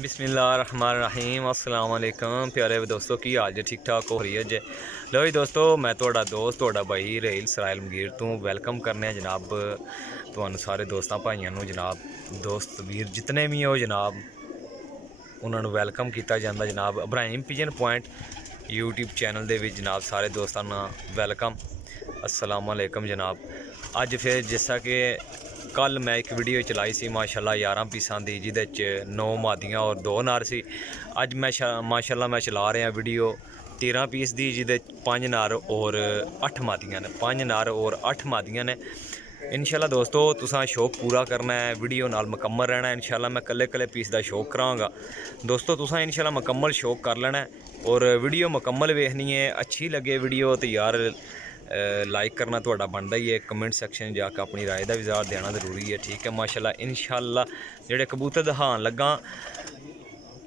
बिस्मिल्लाहिर्रहमानिर्रहीम अस्सलाम वालेकुम प्यारे दोस्तों की हाल जे ठीक ठाक हो रही है जे लो जी दोस्तों मैं थोड़ा दोस्त थोड़ा भाई रहील सराइल मगीर तो वैलकम करने जनाब तुहानू सारे दोस्तों भाइयों जनाब दोस्त वीर जितने भी हो जनाब उन्होंने वैलकम किया जाता जनाब Ibrahim pigeon point YouTube channel दे विच जनाब सारे दोस्तों वैलकम अस्सलाम वालेकुम जनाब। अज फिर जिसा कि कल मैं एक वीडियो चलाई सी माशाल्लाह 11 पीसा की जिदे 9 मादियाँ और 2 नर सी। अज मैं माशाल्लाह मैं चला रहा वीडियो 13 पीस की जिदे 5 नर और 8 मादियाँ ने 5 नर और 8 मादियाँ ने। इंशाल्लाह दोस्तों तुसां शौक पूरा करना है वीडियो नाल मुकम्मल रहना है। इंशाल्लाह मैं कल्ले कल्ले पीस का शौक कराँगा दोस्तों तुसां इंशाल्लाह मुकम्मल शौक कर लेना है और वीडियो मुकम्मल वेखनी है। अच्छी लगे वीडियो तो यार लाइक करना थोड़ा बनता ही है। कमेंट सैक्शन जाकर अपनी राय का विचार देना जरूरी है ठीक है। माशाल्लाह इंशाल्लाह जेडे कबूतर दिखान लगा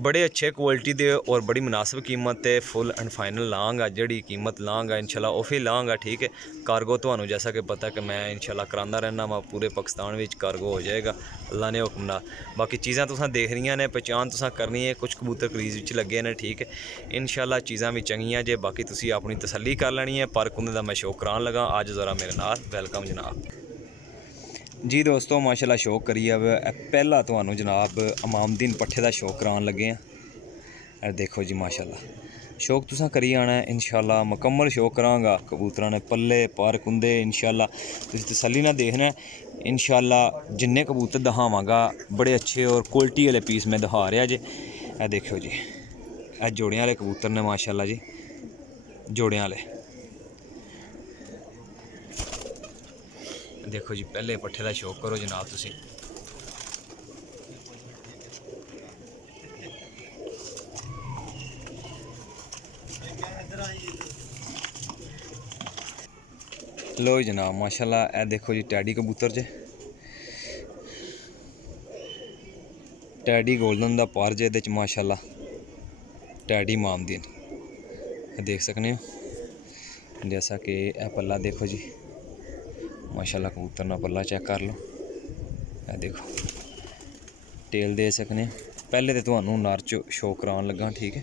बड़े अच्छे क्वालिटी दे और बड़ी मुनासिब कीमत है। फुल एंड फाइनल लाँगा जी कीमत लाँगा इंशाल्लाह वो फिर लाँगा ठीक है। कार्गो तो जैसा कि पता कि मैं इंशाल्लाह करांदा रहना वा पूरे पाकिस्तान में कार्गो हो जाएगा अल्लाह ने हुक्म नाल। बाकी चीज़ां तुसां देख रही ने पहचान तुसां करनी है। कुछ कबूतर क्रीज विच लगे ने ठीक है। इंशाल्लाह चीज़ां भी चंगियां जे बाकी तुसीं अपनी तसल्ली कर लैनी है। पर कुंदे दा मैं शो करान लगा अज ज़रा मेरे नाल वैलकम जनाब जी दोस्तों माशाल्लाह शौक करिए। अब पहला तो जनाब इमामुद्दीन पट्ठे का शौक करान लगे हैं। देखो जी माशाल्लाह शौक तुसां करी आना है इंशाल्लाह मुकम्मल शौक करांगा। कबूतरां ने पल्ले पर कुंदे इंशाल्लाह तुसीं तसल्ली नाल देखना है। इंशाल्लाह जिन्ने कबूतर दिखावांगा बड़े अच्छे और क्वालिटी वाले पीस मैं दिखा रहा जे। देखो जी जोड़ियां वाले कबूतर ने माशाल्लाह जी जोड़ियां वाले देखो जी पहले पट्ठे का शौक करो जनाब तुसी। लो जनाब माशाल्लाह ए देखो जी टैडी कबूतर जे टैडी गोल्डन दा पार जे दे माशाल्लाह टैडी इमामुद्दीन देख सकने हो। जैसा कि ए पल्ला देखो जी माशाल्लाह कबूतर ना पल्ला चेक कर लो। ए देखो टेल दे सकने पहले तो तुहानू नर च शो करान लगा ठीक है।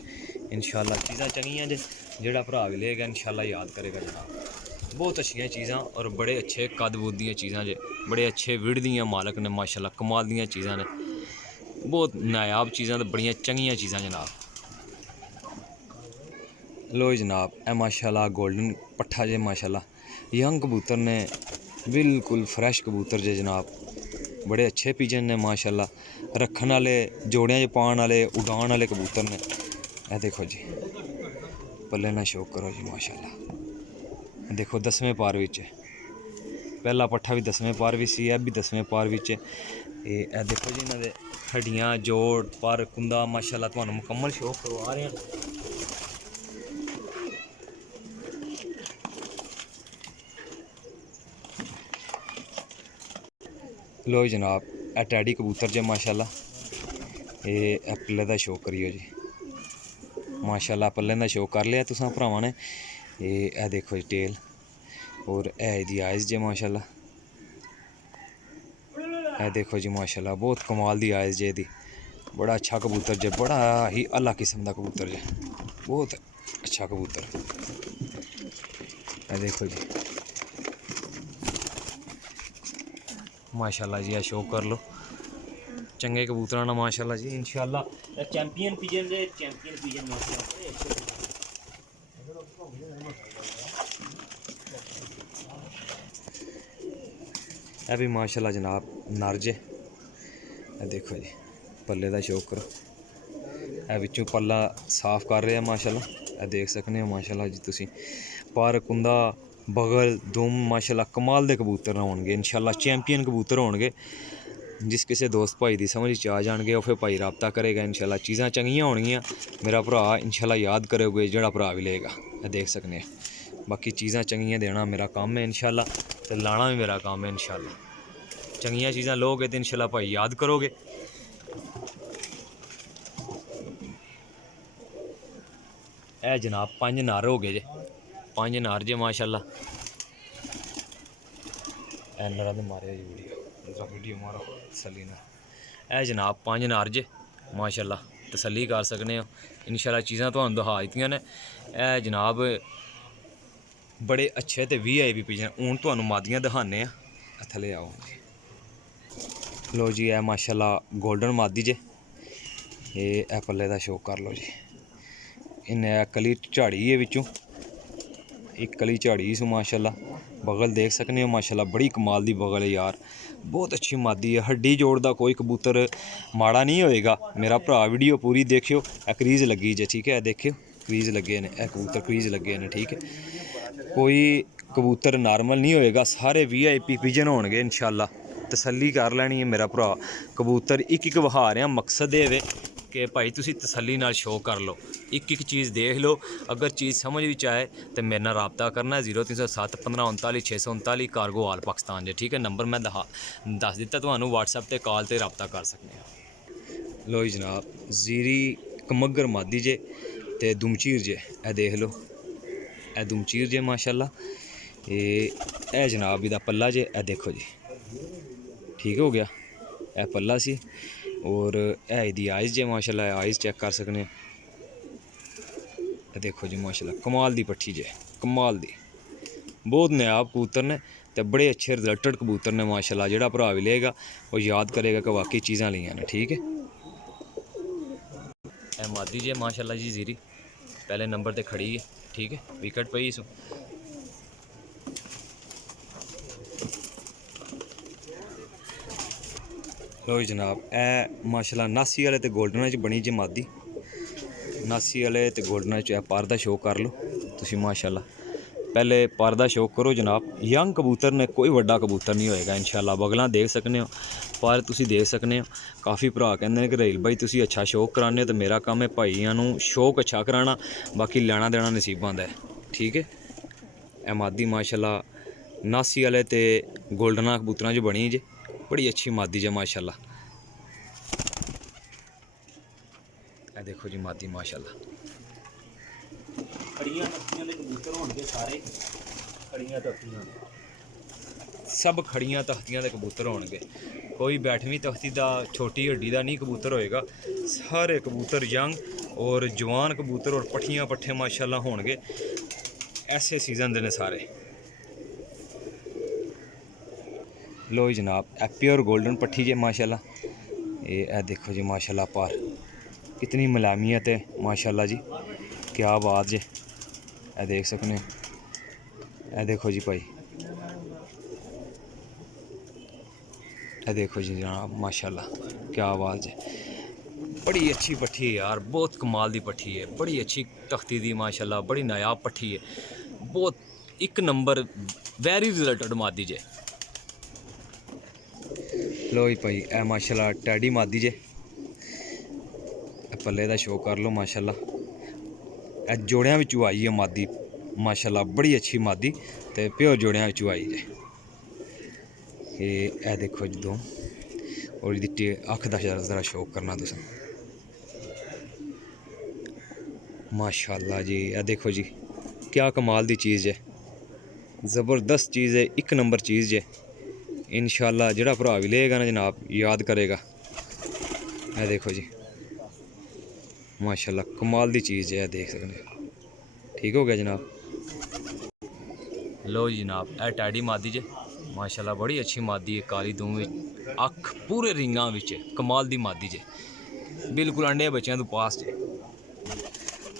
इंशाल्लाह चीज़ां चंगियां जे जेड़ा भरा भी लेगा इंशाल्लाह याद करेगा जनाब। बहुत अच्छी चीज़ां और बड़े अच्छे कद बुद्ध दियां चीज़ां जे बड़े अच्छे विड़ दियां मालक ने माशाल्लाह कमाल दियां चीज़ां ने बहुत नायाब चीज़ां तो बड़ियां चंगियां चीज़ां जनाब। लो जनाब ए माशाल्लाह गोल्डन पट्ठा जे माशाल्लाह यंग कबूतर ने बिल्कुल फ्रैश कबूतर जे जनाब बड़े अच्छे पिजन ने माशाल्लाह रखन वाले जोड़ियां च पान वाले उड़ान वाले कबूतर ने। ए देखो जी पल्ले ना शौक करो जी माशाल्लाह देखो 10वें पार विच पहला पट्ठा भी 10वें पार भी सी ए भी 10वें पार विच। ए देखो जी इन्हां दे हड्डियां जोड़ पर कुंदा माशाल्लाह तुहानू मुकम्मल शौक करवा रहे हैं। लो जनाब ए टैडी कबूतर जे माशाल्लाह ये पल्ले का शौक करियो जी माशाल्लाह पल्ले का शौक कर लिया तुसां भरावां ने। ए देखो जी टेल और एदी आइज़ जे माशाल्लाह ए देखो जी माशाल्लाह बहुत कमाल दी आइज़ जे दी बड़ा अच्छा कबूतर जे बड़ा ही अला किस्म का कबूतर जे बहुत अच्छा कबूतर। ए देखो जी माशाल्लाह जी आ शौक कर लो चंगे कबूतर ना माशाल्लाह जी इंशाल्लाह चैंपियन पिजन दे चैंपियन पिजन माशाल्लाह। ए भी माशाल्लाह जनाब नर जे देखो जी पल्ले का शौक करो ए विचों पल्ला साफ कर रहे हैं माशाल्लाह। ए देख सकते हो माशाल्लाह जी तुसी पर कुंदा बगल दुम माशाल्लाह कमाल दे कबूतर होणगे इंशाल्लाह चैंपियन कबूतर होणगे। जिस किसी दोस्त भाई की समझ च आ जाएंगे वो फिर भाई रबता करेगा इंशाल्लाह चीज़ां चंगियां होणगियां मेरा भरा इंशाल्लाह याद करोगे जेड़ा भरा भी लेगा। देख सकने बाकी चीज़ां चंगियां देना मेरा काम है इंशाल्लाह तो लाना भी मेरा काम है इंशाल्लाह। चंगियां चीज़ां लोगे तो इंशाल्लाह भाई याद करोगे। ए जनाब 5 नर हो गए जे 5 नर जे माशाल्लाह। ए नरा तो मारे वीडियो मारो सली ना ए जनाब 5 नर जे माशाल्लाह तसल्ली कर सकने हो। इंशाल्लाह चीज़ां तुहानूं दिखा दित्तियां ने। ए जनाब बड़े अच्छे ते VIP पिजन। हूँ तुहानूं मादियां दिखाने आ, थल्ले आओ जी। लो जी, ए माशाल्लाह गोल्डन मादी जे। ए पल्ले दा शौक कर लो जी। इन्हें कली झाड़ी है विचों, एक कली झाड़ी सो माशाल्लाह। बगल देख सकने हो माशाल्लाह, बड़ी कमाल दी बगल है यार, बहुत अच्छी मादी है। हड्डी जोड़ दा कोई कबूतर माड़ा नहीं होएगा। मेरा भरा वीडियो पूरी देखियो। क्रीज लगी जे, ठीक है, देखियो क्रीज लगे ने, कबूतर क्रीज लगे ने, ठीक है। कोई कबूतर नॉर्मल नहीं होएगा, सारे VIP पिजन होणगे इंशाल्लाह। तसल्ली कर लैनी है मेरा भरा। कबूतर एक एक विखा रहा, मकसद ये कि भाई तुसी तसल्ली नाल शो कर लो, एक एक चीज़ देख लो। अगर चीज़ समझ भी आए तो मेरे नाल रबता करना 0307 15 39 639 कार्गो आल पाकिस्तान जे, ठीक है। नंबर मैं दस दिता तुहानूं, WhatsApp ते कॉल ते रबता कर सकते। लो जी जनाब, जीरी कमगर मादी जे ते दुमचीर जे, ए देख लो, ए दुमचीर जे माशाल्लाह। ए जनाब इहदा पल्ला जे, ए देखो जी, ठीक हो गया। ए पल्ला सी और है इहदी आइज़ जे माशाल्लाह, आइज़ चेक कर सकने। देखो जी माशाल्लाह कमाल दी पट्ठी जे, कमाल दी। बहुत नायाब कबूतर ने ते बड़े अच्छे रिजल्टेड कबूतर ने माशाल्लाह। जेड़ा भरा भी लेगा वो याद करेगा कि वाकई चीज़ां लियां ने, ठीक है। ए मादी जे माशाल्लाह जी, जीरी पहले नंबर ते खड़ी है, ठीक है। विकेट पई सो। लो जनाब, ए माशाल्लाह नासी वाले ते गोल्डन च बनी जे मादी। नासी वाले ते गोल्डन च पर शो कर लो तुसी माशाल्लाह। पहले पर शो करो जनाब। यंग कबूतर ने, कोई वड्डा कबूतर नहीं होएगा इंशाल्लाह। बगलां देख सकने हो, पर तुसी देख सकने हो। काफ़ी भरा कहंदे ने कि रहील भाई तुसी अच्छा शौक कराने हो, तो मेरा काम है भाइयों नूं शौक अच्छा कराना, बाकी लैना देना नसीबां दा है, ठीक है। ए मादी माशाल्लाह नासी वाले ते गोल्डना कबूतरां च बनी जे, बड़ी अच्छी मादी जे माशाल्लाह। ए देखो जी मादी माशाल्लाह। खड़ियां तख्तियां दे कबूतर होणगे सारे, खड़ियां तख्तियां सब खड़ियां तख्तियां दे कबूतर होणगे। कोई बैठवीं तख्ती दा, छोटी हड्डी दा नहीं कबूतर होएगा। सारे कबूतर यंग और जवान कबूतर और पट्ठियां पट्ठे माशाल्लाह होणगे। ऐसे सीजन दे ने सारे। लो जनाब, ए प्योर गोल्डन पट्ठी जे माशाल्लाह। ए देखो जी माशाल्लाह, पर कितनी मलामियत है माशाल्लाह जी, क्या बात जे। ए देख सकने, ए देखो जी भाई, ए देखो जी जनाब माशाल्लाह, क्या बात है। बड़ी अच्छी पट्ठी है यार, बहुत कमाल दी पट्ठी है, बड़ी अच्छी तख्ती दी माशाल्लाह, बड़ी नायाब पट्ठी है, बहुत एक नंबर वेरी रिजल्टेड मादी जे। लो जी भाई, ए माशाल्लाह टैडी मादी जे, पल्ले दा शो कर लो माशाल्लाह। ए जोड़ियां विचों आई है मादी माशाल्लाह, बड़ी अच्छी मादी ते प्योर जोड़ियां विचों आई जे। ए देखो जी दो, और इसदी अख दा जरा शौक करना तुसें माशाल्लाह जी। ए देखो जी क्या कमाल दी चीज़ है, ज़बरदस्त चीज़ है, एक नंबर चीज़ है इंशाल्लाह। जेड़ा भरा भी लेगा ना जनाब, याद करेगा। ए देखो जी माशाल्लाह कमाल दी चीज़ है, देख सकते, ठीक हो गया जनाब। लो जी जनाब, ए टैडी मादी जे माशाल्लाह, बड़ी अच्छी मादी है, काली दूं अख पूरे रिंगां विच, कमाल दी मादी जे, बिल्कुल अंडे बच्चों तो पास जे।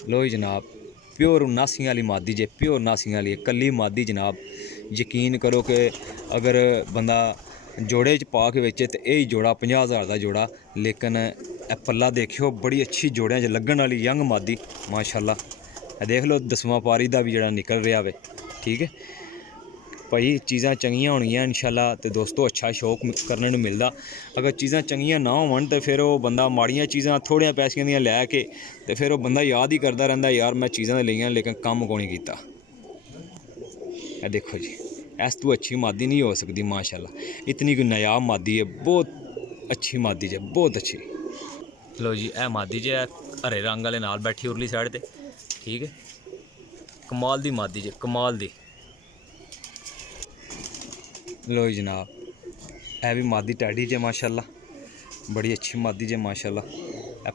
लो जी जनाब, प्योर नासियां वाली मादी जे, प्योर नासियां वाली कली मादी जनाब। यकीन करो कि अगर बंदा जोड़े च पा के बेचे तो यही जोड़ा 50,000 का जोड़ा, लेकिन ए पल्ला देखियो, बड़ी अच्छी जोड़ियां च लगन वाली यंग मादी माशाल्लाह। देख लो 10वां पारी दा भी जड़ा निकल रहा वे, ठीक है भाई। चीज़ां चंगियां होणगियां इंशाल्लाह तो दोस्तों अच्छा शौक करने नूं मिलदा। अगर चीज़ां चंगियां ना होवन तो फिर वो बंदा माड़ियां चीज़ां थोड़ियां पैसियां दियां लैके तो फिर वो बंदा याद ही करदा रहिंदा, यार मैं चीज़ां लईयां लेकिन कम्म कोई नहीं कीता। ए देखो जी, इस तू अच्छी मादी नहीं हो सकती माशाल्लाह, इतनी कोई नायाब मादी है, बहुत अच्छी मादी है, बहुत अच्छी। लो जी, ए मादी जे हरे रंग वाले नाल बैठी उरली साइड ते, ठीक है, कमाल दी मादी जे, कमाल दी। लो जी जनाब, ए भी मादी टैडी जे माशाल्लाह, बड़ी अच्छी मादी जे माशाल्लाह।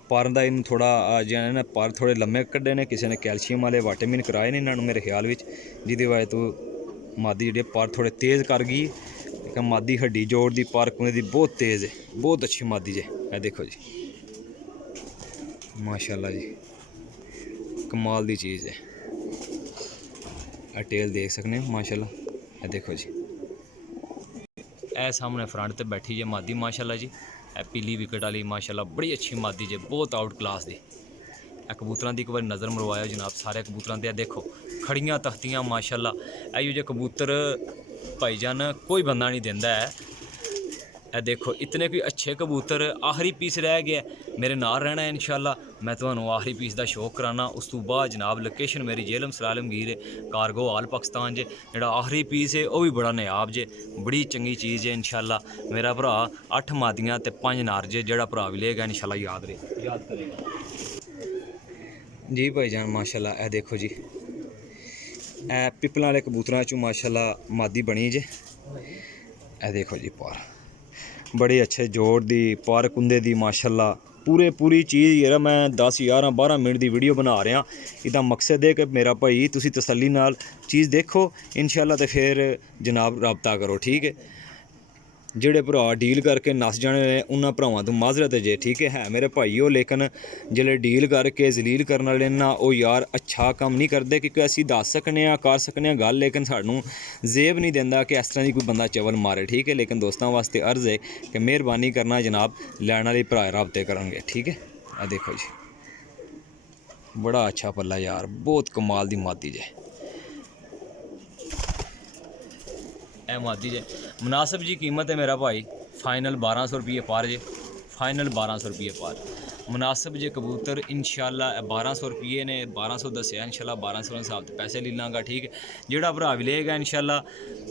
ਪਰ ਦਾ ਇਹਨੂੰ ਥੋੜਾ ਜਿਹਾ ਨਾ ਪਰ ਥੋੜੇ ਲੰਮੇ ਕੱਢੇ ਨੇ, ਕਿਸੇ ਨੇ ਕੈਲਸ਼ੀਅਮ ਵਾਲੇ ਵਿਟਾਮਿਨ ਕਰਾਏ ਨੇ ਇਹਨਾਂ ਨੂੰ ਮੇਰੇ ਖਿਆਲ ਵਿੱਚ, ਜਿਹਦੀ ਵਜ੍ਹਾ ਤੋਂ ਮਾਦੀ ਜਿਹੜੀ ਪਰ ਥੋੜੇ ਤੇਜ਼ ਕਰ ਗਈ। ਇੱਕ ਮਾਦੀ ਹੱਡੀ ਜੋੜ ਦੀ ਪਰ ਕੁੰਦੇ ਦੀ ਬਹੁਤ ਤੇਜ਼ ਹੈ, ਬਹੁਤ ਅੱਛੀ ਮਾਦੀ ਜੇ। ਇਹ ਦੇਖੋ ਜੀ ਮਾਸ਼ਾਅੱਲਾ ਜੀ, ਕਮਾਲ ਦੀ ਚੀज़ है। ਟੇਲ देख सकते हो माशाल्लाह। ਇਹ देखो जी, ਇਹ ਸਾਹਮਣੇ फ्रंट ਤੇ बैठी जे मादी माशाल्लाह जी। ਇਹ पीली विकेट वाली माशाल्लाह बड़ी अच्छी मादी जे, बहुत आउट क्लास दी। ਇਹ ਕਬੂਤਰਾਂ ਦੀ ਇੱਕ ਵਾਰ ਨਜ਼ਰ ਮਰਵਾਇਓ ਜਨਾਬ ਸਾਰੇ ਕਬੂਤਰਾਂ ਤੇ। ਇਹ ਦੇਖੋ ਖੜੀਆਂ ਤਖਤੀਆਂ ਮਾशाल्लाह। ਇਹੋ ਜਿਹੇ ਕਬੂਤਰ ਭਾਈਜਾਨ ਕੋਈ ਬੰਦਾ ਨਹੀਂ ਦਿੰਦਾ ਹੈ। ਇਹ ਦੇਖੋ ਇਤਨੇ ਕੋਈ ਅੱਛੇ ਕਬੂਤਰ। ਆਖਰੀ ਪੀਸ ਰਹਿ ਗਿਆ, ਮੇਰੇ ਨਾਲ ਰਹਿਣਾ ਹੈ इंशाल्लाह। मैं ਤੁਹਾਨੂੰ ਆਖਰੀ ਪੀਸ ਦਾ ਸ਼ੌਕ ਕਰਾਣਾ। ਉਸ ਤੋਂ ਬਾਅਦ ਜਨਾਬ ਲੋਕੇਸ਼ਨ ਮੇਰੀ ਜੇਹਲਮ ਸਰਾਇਲ ਆਲਮਗੀਰ ਹੈ, ਕਾਰਗੋ ਹਾਲ ਪਾਕਿस्तान ਜੇ। ਜਿਹੜਾ ਆਖਰੀ ਪੀਸ ਹੈ ਉਹ ਵੀ ਬੜਾ ਨਿਆਬ ਜੇ, ਬੜੀ ਚੰਗੀ ਚੀਜ਼ ਹੈ इंशाल्लाह। ਮੇਰਾ ਭਰਾ 8 ਮਾਦੀਆਂ ਤੇ 5 ਨਾਰ ਜੇ, ਜਿਹੜਾ ਭਰਾ ਵੀ ਲਏਗਾ इंशाल्लाह याद करेगा जी भाईजान माशाल्लाह। ਇਹ ਦੇਖੋ ਜੀ, ਇਹ ਪਿਪਲਾਂ ਵਾਲੇ ਕਬੂਤਰਾਂ ਚੋਂ ਮਾशाल्लाह ਮਾਦੀ ਬਣੀ ਜੇ। ਇਹ ਦੇਖੋ ਜੀ ਪਰ बड़े अच्छे जोड़ दी पर कुंदे दी माशाल्लाह। पूरी चीज़ यार मैं 10 11 12 मिनट की वीडियो बना रहा। इसका मकसद है कि मेरा भाई तुसी तसल्ली नाल चीज़ देखो इंशाल्लाह, तो फिर जनाब रब्ता करो, ठीक है। ਜਿਹੜੇ ਭਰਾ ਡੀਲ ਕਰਕੇ ਨਸ ਜਾਣੇ ਨੇ ਉਹਨਾਂ ਭਰਾਵਾਂ ਤੋਂ ਮਾਜ਼ਰਤ ਜੇ, ਠੀਕ ਹੈ ਮੇਰੇ ਭਾਈਓ। ਲੇਕਿਨ ਜਿਹੜੇ ਡੀਲ ਕਰਕੇ ਜ਼ਲੀਲ ਕਰਨ ਵਾਲੇ ਨਾ ਉਹ ਯਾਰ ਅੱਛਾ ਕੰਮ ਨਹੀਂ ਕਰਦੇ, ਕਿਉਂਕਿ ਅਸੀਂ ਦੱਸ ਸਕਨੇ ਆ ਕਰ ਸਕਨੇ ਆ ਗੱਲ, ਲੇਕਿਨ ਸਾਨੂੰ ਜ਼ੇਬ ਨਹੀਂ ਦਿੰਦਾ ਕਿ ਇਸ ਤਰ੍ਹਾਂ ਦੀ ਕੋਈ ਬੰਦਾ ਚਵਲ ਮਾਰੇ, ਠੀਕ ਹੈ। ਲੇਕਿਨ ਦੋਸਤਾਂ ਵਾਸਤੇ अर्ज़ है कि ਮਿਹਰਬਾਨੀ ਕਰਨਾ ਜਨਾਬ, ਲੈਣ ਵਾਲੇ ਭਰਾ ਰਾਬਤੇ ਕਰਨਗੇ, ठीक है। ਆ ਦੇਖੋ ਜੀ ਬੜਾ ਅੱਛਾ ਪੱਲਾ ਯਾਰ, ਬਹੁਤ ਕਮਾਲ ਦੀ ਮਾਦੀ ਜੇ। ਇਹ ਮਾਦੀ ਜੇ मुनासिब जी कीमत है मेरा भाई, फाइनल 1200 रुपये पार जे, फाइनल 1200 रुपये पार मुनासिब जे कबूतर इंशाल्लाह। 1200 रुपये ने 1200 दसिया इंशाल्लाह, 1200 हिसाब से पैसे ले लाँगा, ठीक है। जोड़ा भरा भी लेगा इंशाल्लाह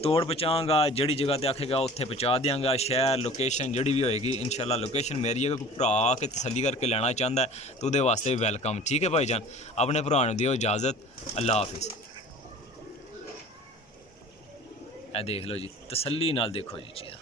तोड़ पहुँचाँगा, जड़ी जगह पर आखेगा उत्थे पहुँचा देंगा। शहर लोकेशन जड़ी भी होएगी इंशाल्लाह, लोकेशन मेरी है। कोई भरा के तसल्ली करके लेना चाहता है तो वो वास्ते भी वेलकम, ठीक है भाईजान। अपने भरा नूं दिओ इजाज़त, अल्लाह हाफिज़। ਇਹ ਦੇਖ ਲਓ ਜੀ, ਤਸੱਲੀ ਨਾਲ ਦੇਖੋ ਜੀ ਚੀਜ਼ਾਂ।